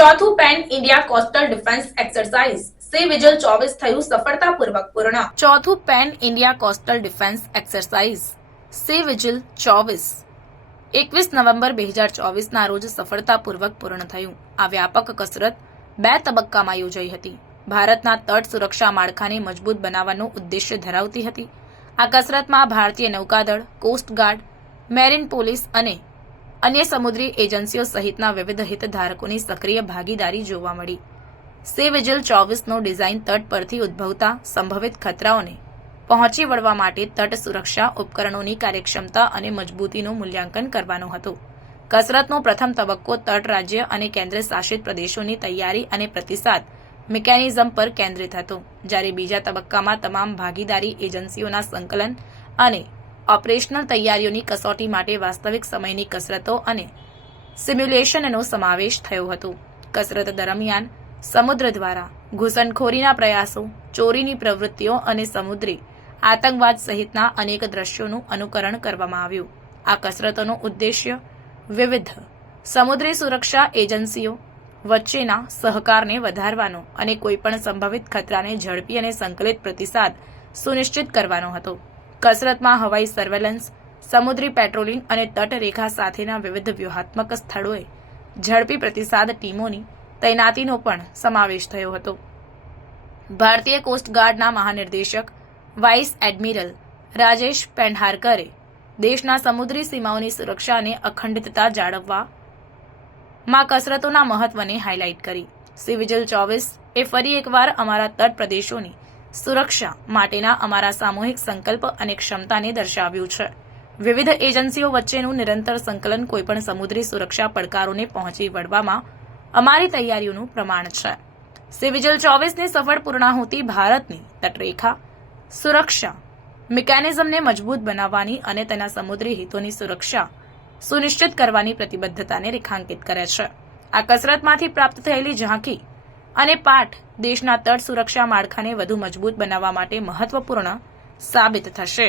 ચોથું pan India coastal defence exercise sea vigil ચોવીસ થયું સફળતાપૂર્વક પૂર્ણ. ચોથું pan India coastal defence exercise sea vigil ચોવીસ. એકવીસ નવેમ્બર બે હજાર ચોવીસના રોજ સફળતાપૂર્વક પૂર્ણ થયું. આ વ્યાપક કસરત બે તબક્કામાં યોજાઈ હતી. ભારતના તટ સુરક્ષા માળખાને મજબૂત બનાવવાનો ઉદ્દેશ્ય ધરાવતી હતી. આ કસરતમાં ભારતીય નૌકાદળ કોસ્ટગાર્ડ મેરીન પોલીસ અને અન્ય સમુદ્રી એજન્સીઓ સહિતના વિવિધ હિતધારકોની સક્રિય ભાગીદારી જોવા મળી. સી વિજિલ ચોવીસનો ડિઝાઇન તટ પરથી ઉદ્ભવતા સંભવિત ખતરાઓને પહોંચી વળવા માટે તટ સુરક્ષા, ઉપકરણોની કાર્યક્ષમતા અને મજબૂતીનું મૂલ્યાંકન કરવાનો હતો. કસરતનો પ્રથમ તબક્કો તટ રાજ્ય અને કેન્દ્ર શાસિત પ્રદેશોની તૈયારી અને પ્રતિસાદ મિકેનિઝમ પર કેન્દ્રિત હતો, જ્યારે બીજા તબક્કામાં તમામ ભાગીદારી એજન્સીઓના સંકલન અને ઓપરેશનલ તૈયારીઓની કસોટી માટે વાસ્તવિક સમયની કસરતો અને સિમ્યુલેશનનો સમાવેશ થયો હતો. કસરત દરમિયાન સમુદ્ર દ્વારા ઘૂસણખોરીના પ્રયાસો, ચોરીની પ્રવૃત્તિઓ અને સમુદ્રી આતંકવાદ સહિતના અનેક દ્રશ્યોનું અનુકરણ કરવામાં આવ્યું. આ કસરતોનો ઉદ્દેશ્ય વિવિધ સમુદ્રી સુરક્ષા એજન્સીઓ વચ્ચેના સહકારને વધારવાનો અને કોઈપણ સંભવિત ખતરાને ઝડપી અને સંકલિત પ્રતિસાદ સુનિશ્ચિત કરવાનો હતો. કસરતમાં હવાઈ સર્વેલન્સ સમુદ્રી પેટ્રોલિંગ અને તટરેખા સાથેના વિવિધ વ્યૂહાત્મક સ્થળોએ ઝડપી પ્રતિસાદ ટીમોની તૈનાતીનો પણ સમાવેશ થયો હતો. ભારતીય કોસ્ટગાર્ડના મહાનિર્દેશક વાઇસ એડમિરલ રાજેશ પેંઢારકરે દેશના સમુદ્રી સીમાઓની સુરક્ષા અને અખંડિતતા જાળવવા માં કસરતોના મહત્વને હાઇલાઇટ કરી. સી વિજિલ ચોવીસ એ ફરી એકવાર અમારા તટ પ્રદેશોની સુરક્ષા માટેના અમારા સામૂહિક સંકલ્પ અને ક્ષમતાને દર્શાવ્યું છે. વિવિધ એજન્સીઓ વચ્ચેનું નિરંતર સંકલન કોઈપણ સમુદ્રી સુરક્ષા પડકારોને પહોંચી વળવામાં અમારી તૈયારીઓનું પ્રમાણ છે. સી વિજિલ ચોવીસની સફળ પૂર્ણાહુતિ ભારતની તટરેખા, સુરક્ષા મિકેનિઝમને મજબૂત બનાવવાની અને તેના સમુદ્રી હિતોની સુરક્ષા સુનિશ્ચિત કરવાની પ્રતિબદ્ધતાને રેખાંકિત કરે છે. આ કસરતમાંથી પ્રાપ્ત થયેલી ઝાંખી અને પાઠ દેશના તટ સુરક્ષા માળખાને વધુ મજબૂત બનાવવા માટે મહત્વપૂર્ણ સાબિત થશે.